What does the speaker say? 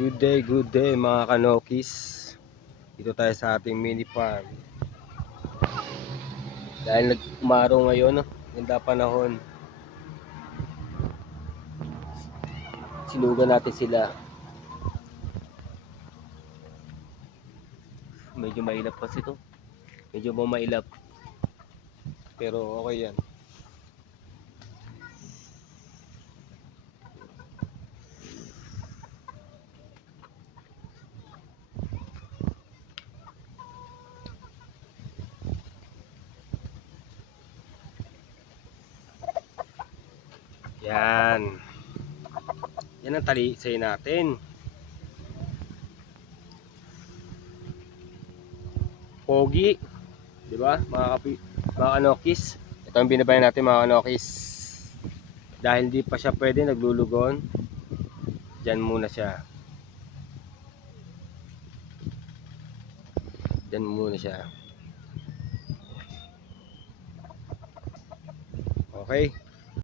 Good day mga kanokis. Dito tayo sa ating mini farm. Dahil nag-umaraw ngayon, no? Ganda panahon. Sinugan natin sila. Medyo mailap kasi to. Medyo mailap. Pero okay yan. Yan. Yan ang talisay natin. Pogi. Di ba? Mga kanokis. Ito ang binabayan natin mga kanokis. Dahil hindi pa siya pwede naglulugon. Diyan muna siya. Diyan muna siya. Okay.